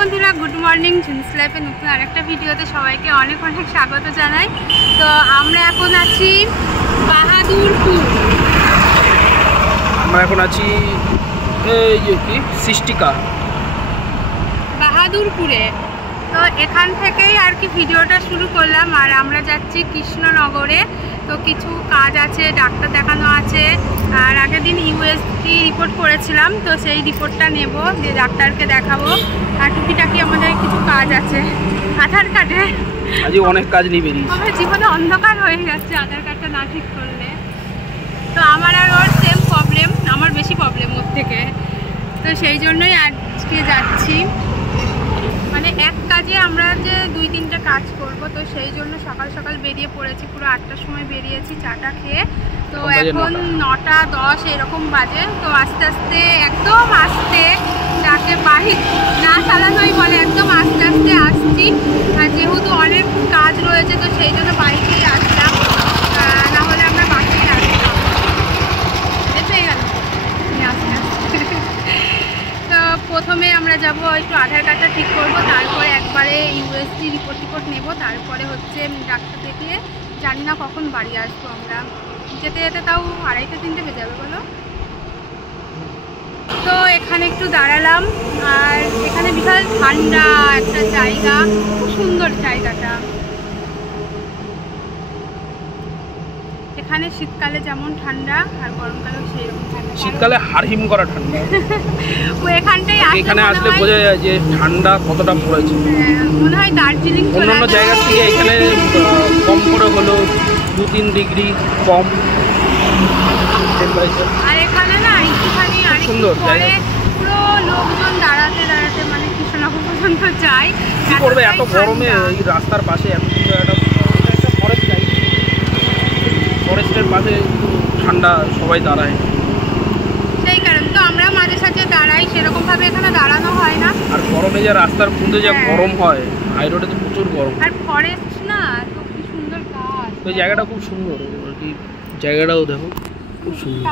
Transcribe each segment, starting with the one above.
বন্ধুরা, good morning. ঝুনস লাইফে নতুন আরেকটা ভিডিওতে সবাইকে অনেক অনেক স্বাগত জানাই। তো আমরা এখন আছি বাহাদুরপুর। আমরা এখন আছি সৃষ্টিকা বাহাদুরপুরে। তো এখান থেকেই আর কি ভিডিওটা শুরু করলাম। আর আমরা যাচ্ছি কৃষ্ণনগরে। তো কিছু কাজ আছে, ডাক্তার দেখানো আছে। আর আগের দিন ইউএসটি রিপোর্ট করেছিলাম, তো সেই রিপোর্টটা নেব, যে ডাক্তারকে দেখাবো। আর টুকিটাকি আমাদের কিছু কাজ আছে। আধার কার্ডে আজ অনেক কাজ নিয়ে বেরিয়েছি। আমার জীবনে অন্ধকার হয়ে যাচ্ছে আধার কার্ডটা না ঠিক করলে। তো আমার আর ওর সেম প্রবলেম, আমার বেশি প্রবলেম ওর থেকে। তো সেই জন্যই আজকে যাচ্ছি। মানে এক কাজে আমরা যে 2-3টা কাজ করব, তো সেই জন্য সকাল সকাল বেরিয়ে পড়েছি। পুরো 8টার সময় বেরিয়েছি চাটা খেয়ে। তো এখন 9:10 এরকম বাজে। তো আস্তে আস্তে একদম আস্তে, যাকে বাড়ি না চালানোই বলে, একদম আস্তে আস্তে আসছি। আর যেহেতু অনেক কাজ রয়েছে, তো সেই জন্য বাড়িতেই আসলাম, না হলে আমরা বাসেই আসলাম। এসে গেল আস্তে আস্তে। তো প্রথমে আমরা যাব একটু আধার কার্ডটা ঠিক করব, তারপরে একবারে ইউএসজি রিপোর্ট নেব, তারপরে হচ্ছে ডাক্তার দেখিয়ে জানি না কখন বাড়ি আসবো। আমরা যেতে যেতে তাও 2:30-3টে বেজে যাবে বলো। তো এখানে একটু দাঁড়ালাম। আর এখানে বিশাল ঠান্ডা একটা জায়গা, খুব সুন্দর জায়গাটা। এখানে শীতকালে যেমন ঠান্ডা, আর গরমকালেও সেই রকম ঠান্ডা। শীতকালে হাড়হিম করা ঠান্ডা। ও এখানে আসলে বোঝা যায় যে ঠান্ডা কতটা পড়েছে। মনে হয় দার্জিলিং অন্যান্য জায়গা থেকে এখানে কম করে হলো 2-3 ডিগ্রি কম টেম্পারেচার। আর এখানে না একটুখানি সুন্দর জায়গা। পুরো লোকজন দাঁড়াতে দাঁড়াতে মানে কৃষ্ণনগর পর্যন্ত যায়। কি করবে এত গরমে? এই রাস্তার পাশে এত সুন্দর একটা ফরেস্ট চাই, ফরেস্টের পাশে ঠান্ডা সবাই দাঁড়ায়, সেই কারণে তো আমরা মাঝে সাঝে দাঁড়াই। সেরকম ভাবে এখানে দাঁড়ানো হয় না। আর গরমে যে রাস্তার মধ্যে যা গরম হয়, হাই রোডে তো প্রচুর গরম। আর ফরেস্ট না, তো কি সুন্দর গাছ। তো জায়গাটা খুব সুন্দর আর কি, জায়গাটাও দেখো খুব সুন্দর।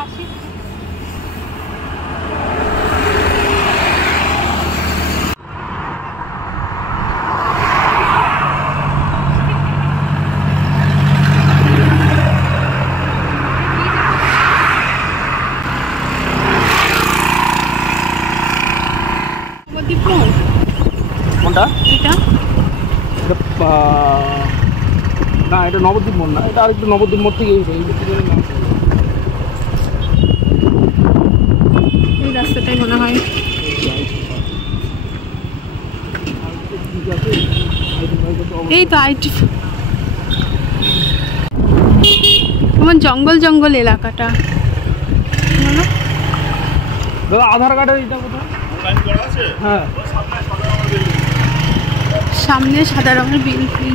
কোনটা? এটা না, এটা নবদ্বীপ মোড় না, এটা আরেকটু নবদ্বীপ মোড় থেকে এই রাস্তাটাই মনে হয়। এই তো আইটি আমার জঙ্গল জঙ্গল এলাকাটা। দাদা আধার কার্ডের এটা কোথায়? হ্যাঁ, সামনে সাদা রঙের বিল্ডিং।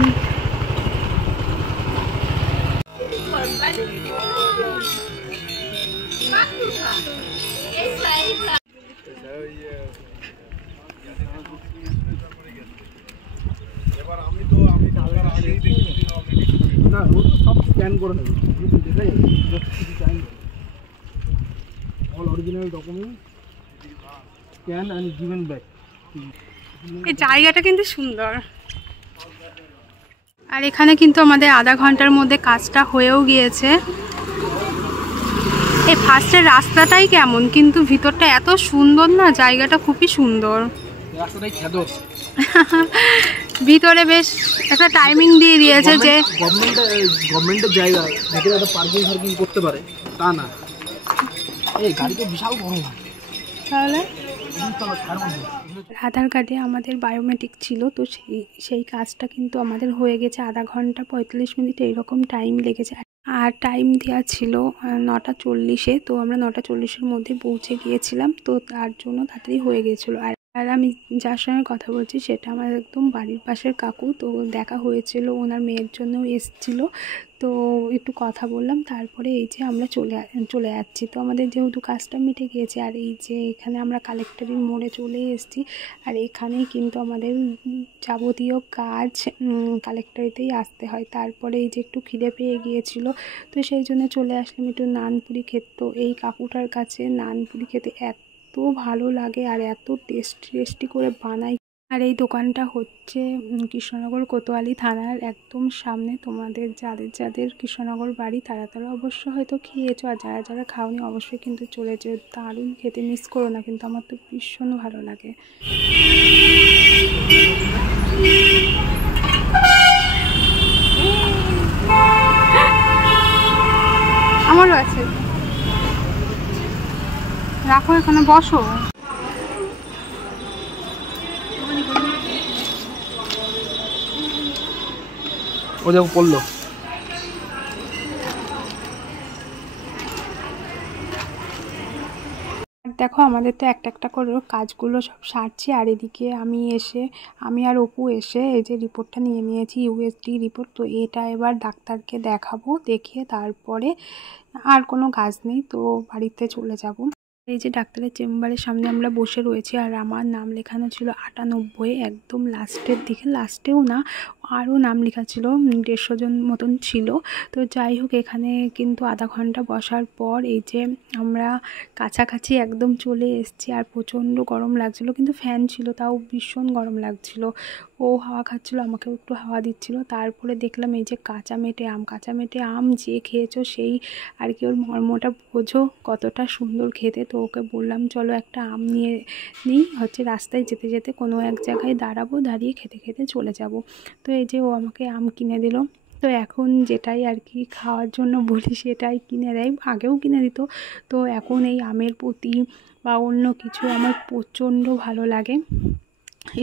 না ও তো সব স্ক্যান করে নেবে, দেখাই all original document scan and given back. এই জায়গাটা কিন্তু সুন্দর। আর এখানে কিন্তু আমাদের আধা ঘন্টার মধ্যে কাজটা হয়েও গিয়েছে। এই ফার্স্টের রাস্তাটাই কেমন, কিন্তু ভিতরটা এত সুন্দর না, জায়গাটা খুবই সুন্দর। রাস্তাটাই খেদর। ভিতরে বেশ একটা টাইমিং দিয়ে দিয়েছে যে গভর্নমেন্টের জায়গা, ভিতরে একটা পার্কিং করতে পারে, তা না। এই গাড়ি তো বিশাল বড় হয়। তাহলে আধার কার্ডে আমাদের বায়োমেট্রিক ছিল, তো সেই কাজটা কিন্তু আমাদের হয়ে গেছে। আধা ঘন্টা 45 মিনিট এইরকম টাইম লেগেছে। আর টাইম দেওয়া ছিল 9:40-এ। তো আমরা 9:40-এর মধ্যে পৌঁছে গিয়েছিলাম, তো তার জন্য তাড়াতাড়ি হয়ে গিয়েছিলো। আর আমি যার সঙ্গে কথা বলছি সেটা আমার একদম বাড়ির পাশের কাকু। তো দেখা হয়েছিল, ওনার মেয়ের জন্যও এসেছিল। তো একটু কথা বললাম, তারপরে এই যে আমরা চলে যাচ্ছি। তো আমাদের যেহেতু কাজটা মিটে গিয়েছে, আর এই যে এখানে আমরা কালেক্টরের মোড়ে চলে এসেছি। আর এখানেই কিন্তু আমাদের যাবতীয় কাজ কালেক্টরেতেই আসতে হয়। তারপরে এই যে একটু খিদে পেয়ে গিয়েছিল, তো সেই জন্য চলে আসলাম একটু নানপুরি খেতে। তো এই কাকুটার কাছে নানপুরি খেতে এত ভালো লাগে আর এত টেস্টি করে বানাই। আর এই দোকানটা হচ্ছে কৃষ্ণনগর কোতোয়ালি থানার একদম সামনে। তোমাদের যাদের যাদের কৃষ্ণনগর বাড়ি তারা তারা অবশ্য হয়তো খেয়েছো, আর যারা যারা খাওনি অবশ্যই কিন্তু চলে যেও, দারুণ খেতে, মিস করো না কিন্তু, আমার তো ভীষণ ভালো লাগে। আমারও আছে, রাখো এখানে, বসো। ও দেখো পড়লো। দেখো আমাদের তো একটা একটা করে কাজগুলো সব সারছি, আর এদিকে আমি আর অপু এসে এই যে রিপোর্টটা নিয়ে নিয়েছি, ইউএসডি রিপোর্ট। তো এটা এবার ডাক্তারকে দেখাবো, দেখিয়ে তারপরে আর কোনো কাজ নেই, তো বাড়িতে চলে যাব। এই যে ডাক্তারের চেম্বারের সামনে আমরা বসে রয়েছি, আর আমার নাম লেখানো ছিল 98, একদম লাস্টের দিকে, লাস্টেও না, আরও নাম লেখা ছিল, 150 জন মতন ছিল। তো যাই হোক, এখানে কিন্তু আধা ঘন্টা বসার পর এই যে আমরা কাছাকাছি একদম চলে এসেছি, আর প্রচণ্ড গরম লাগছিল, কিন্তু ফ্যান ছিল তাও ভীষণ গরম লাগছিল। ও হাওয়া খাচ্ছিল, আমাকেও একটু হাওয়া দিচ্ছিল। তারপরে দেখলাম এই যে কাঁচা মেটে আম যে খেয়েছো সেই আর কি ওর মর্মটা বোঝো, কতটা সুন্দর খেতে। তো ওকে বললাম চলো একটা আম নিয়ে নিই, হচ্ছে রাস্তায় যেতে যেতে কোনো এক জায়গায় দাঁড়াবো, দাঁড়িয়ে খেতে খেতে চলে যাব। তো এই যে ও আমাকে আম কিনে দিল। তো এখন যেটাই আর কি খাওয়ার জন্য বলি সেটাই কিনে দেয়, আগেও কিনে দিত। তো এখন এই আমের প্রতি বা অন্য কিছু আমার প্রচণ্ড ভালো লাগে,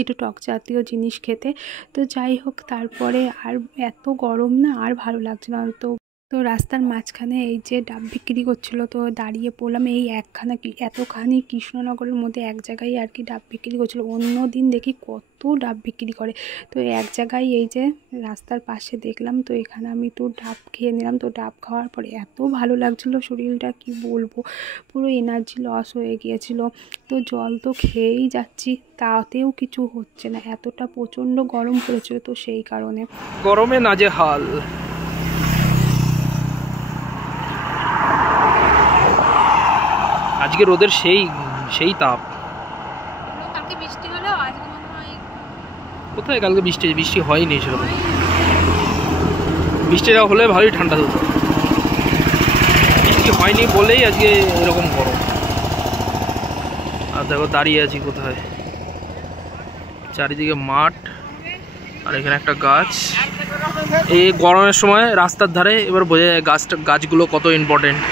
একটু টক জাতীয় জিনিস খেতে। তো যাই হোক, তারপরে আর এত গরম না, আর ভালো লাগছে না। তো রাস্তার মাঝখানে এই যে ডাব বিক্রি করছিল, তো দাঁড়িয়ে পড়লাম। এই এতখানি কৃষ্ণনগরের মধ্যে এক জায়গায় আর কি ডাব বিক্রি করছিল, অন্য দিন দেখি কত ডাব বিক্রি করে, তো এক জায়গায় এই যে রাস্তার পাশে দেখলাম। তো এখানে আমি তো ডাব খেয়ে নিলাম। তো ডাব খাওয়ার পরে এত ভালো লাগছিল, শরীরটা কি বলবো, পুরো এনার্জি লস হয়ে গিয়েছিল। তো জল তো খেয়েই যাচ্ছি, তাতেও কিছু হচ্ছে না, এতটা প্রচণ্ড গরম পড়েছিল। তো সেই কারণে গরমে নাজেহাল। আজকে রোদের সেই তাপ। কালকে বৃষ্টি হলো, আজকে মনে হয় কোথায় কালকে বৃষ্টি হয়নি সেরকম। বৃষ্টিটা হলে ভালোই ঠান্ডা হতো, বৃষ্টি হয়নি বলেই আজকে এরকম গরম। আর দেখো দাঁড়িয়ে আছি কোথায়, চারিদিকে মাঠ, আর এখানে একটা গাছ। এই গরমের সময় রাস্তার ধারে এবার বোঝা যায় গাছগুলো কত ইম্পর্টেন্ট।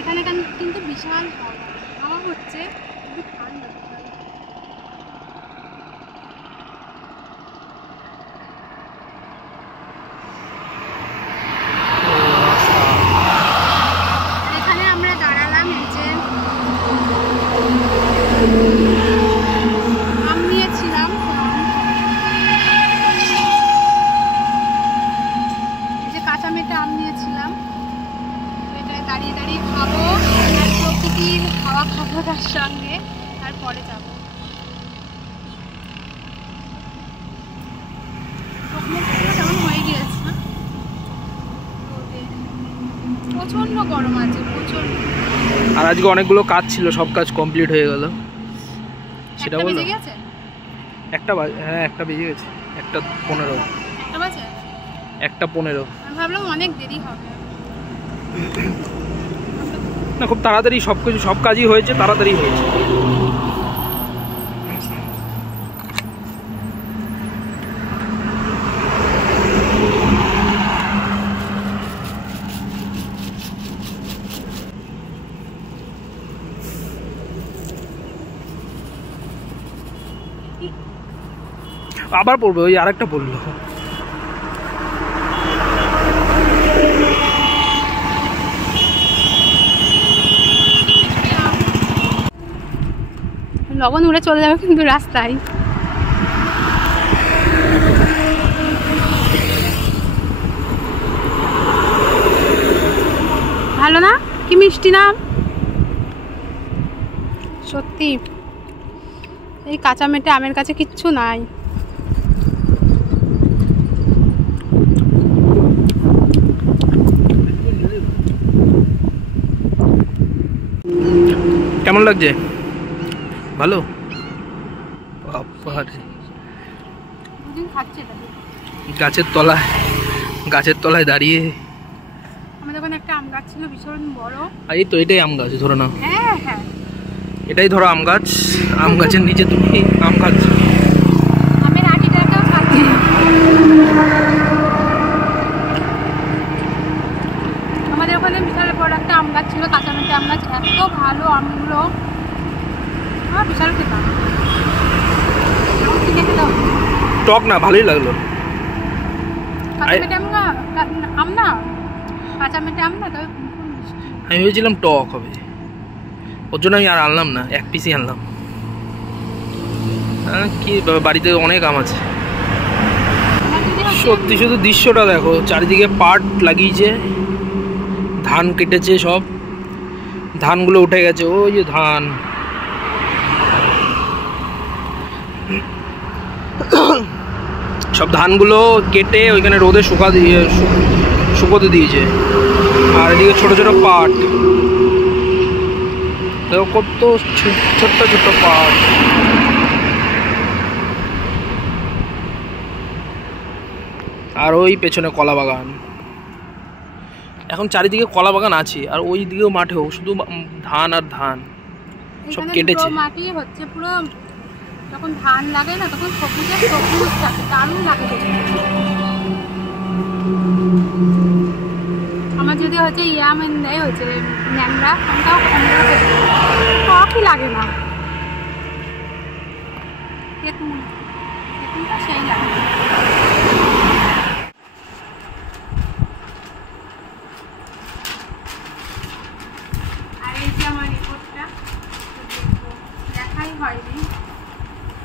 এখানে কিন্তু বিশাল হাওয়া হচ্ছে, খুব ঠান্ডা। এখানে আমরা দাঁড়ালাম, এই যে আম নিয়েছিলাম, এই যে কাঁচা মেটে আম নিয়েছিলাম, এটায় দাঁড়িয়ে দাঁড়িয়ে খাবো, প্রকৃতির হাওয়া খাবো তার সঙ্গে, তারপরে যাবো। কেমন হয়ে গিয়েছে না, প্রচন্ড গরম আছে, প্রচন্ড। আর আজকে অনেকগুলো কাজ ছিল, সব কাজ কমপ্লিট হয়ে গেল, সেটা বলো। একটা হ্যাঁ, একটা বেজে গেছে, 1:15। 1:15। আমি ভাবলাম অনেক দেরি হবে। না, খুব তাড়াতাড়ি সব কাজই হয়েছে, তাড়াতাড়ি হয়েছে। আবার পড়বে, ওই আরেকটা পড়লো। লবণ উড়ে চলে যাবে কিন্তু রাস্তায়। ভালো না, কি মিষ্টি না সত্যি। এই কাঁচা মেটে আমের কাছে কিচ্ছু নাই। কেমন লাগছে? ভালো। পাহাড়ে দুদিন খাচ্ছে গাছের তলায় দাঁড়িয়ে। আমাদের ওখানে একটা আম গাছ ছিল ভীষণ বড়। এই তো এটাই আম গাছ, ধরো না। হ্যাঁ হ্যাঁ, এটাই ধরো আম গাছ। আম গাছের নিচে তুমি আম খাচ্ছ। আমের আটিটাকেও খাচ্ছি। আমাদের ওখানে বিশাল বড় একটা আম গাছ ছিল, কাঁচামাটি আম গাছ। এত ভালো আমগুলো, আমার বিশাল খেতাম। কিনে খেতাম, টক না, ভালোই লাগলো। কাঁচামাটি আম না, কাঁচামাটি আম না, তবে আমি ভেবেছিলাম টক হবে, ওর জন্য আমি আর আনলাম না, এক পিসই আনলাম। কি বাড়িতে অনেক আম আছে। সত্যি শুধু দৃশ্যটা দেখো, চারিদিকে পাট লাগিয়েছে, ধান কেটেছে, সব ধানগুলো উঠে গেছে। ওই যে ধান, সব ধানগুলো কেটে ওইখানে রোদে শুকোতে দিয়েছে। আর এদিকে ছোট ছোট পাট দেখো, কত ছোট্ট ছোট্ট পাট। আর ওই পেছনে কলা বাগান। এখন চারিদিকে কলা বাগান আছে, আর ওই দিকেও মাঠেও শুধু ধান আর ধান, সব কেটেছে। মাটি হচ্ছে পুরো, যখন ধান লাগে না তখন সবুজে সবুজ থাকে, দারুণ লাগে। আমার যদি হচ্ছে ইয়ামেন দেয় হচ্ছে ন্যাংরা, টকই লাগে না। তেঁতুলটা সেই লাগে। আর এই যে আমার রিপোর্টটা দেখাই হয়নি,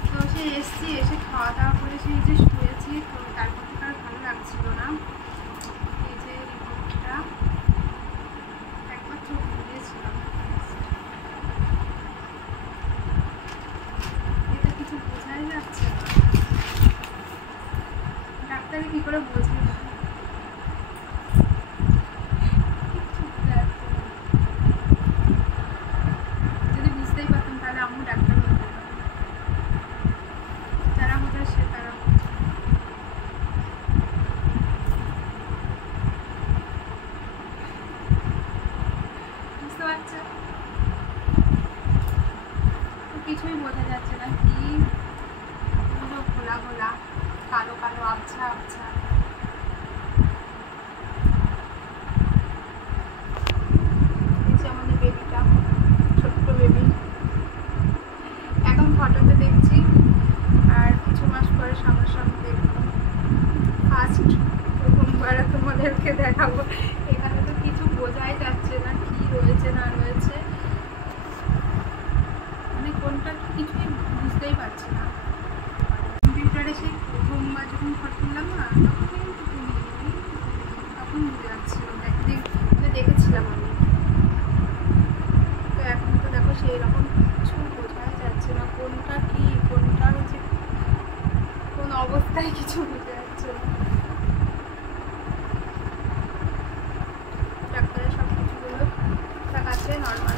তো সে এসছি, এসে খাওয়া দাওয়া করে সেই যে শুয়েছি, তো তারপর থেকে আর ভালো লাগছিল না। এই যে রিপোর্টটা একবার চোখ বুঝেছিলাম, এটা কিছু বোঝাই যাচ্ছে না। ডাক্তারে কি করে বোঝে না, যদি বুঝতেই পারতাম তাহলে আম্মু ডাক্তার হতে পারতাম। যারা বোঝায় সে তারা বুঝতে পারছে, কিছুই বোঝা যাচ্ছে না। কি পুরো ঘোলা ঘোলা, কালো কালো, আবছা আবছা। এই যে আমাদের বেবিটা, ছোট্ট বেবি, এখন ফটোতে দেখছি, আর কিছু মাস পরে সামনাসামনি দেখবো। ফার্স্ট প্রথমবার তোমাদেরকে দেখাবো। এখানে তো কিছু বোঝাই যাচ্ছে না কি রয়েছে না রয়েছে, মানে কোনটা কিছুই বুঝতেই পারছি না। কম্পিউটারে সেই প্রথমবার যখন ফটো তুললাম না, তখন বুঝে যাচ্ছিল, দেখেছিলাম আমি। তো এখন তো দেখো সেই রকম কিছু বোঝাই যাচ্ছে না, কোনটা কি কোনটা হচ্ছে কোন অবস্থায়, কিছু বুঝে যাচ্ছে না। ডাক্তারের সব কিছুগুলো ঠিক আছে, নর্মাল।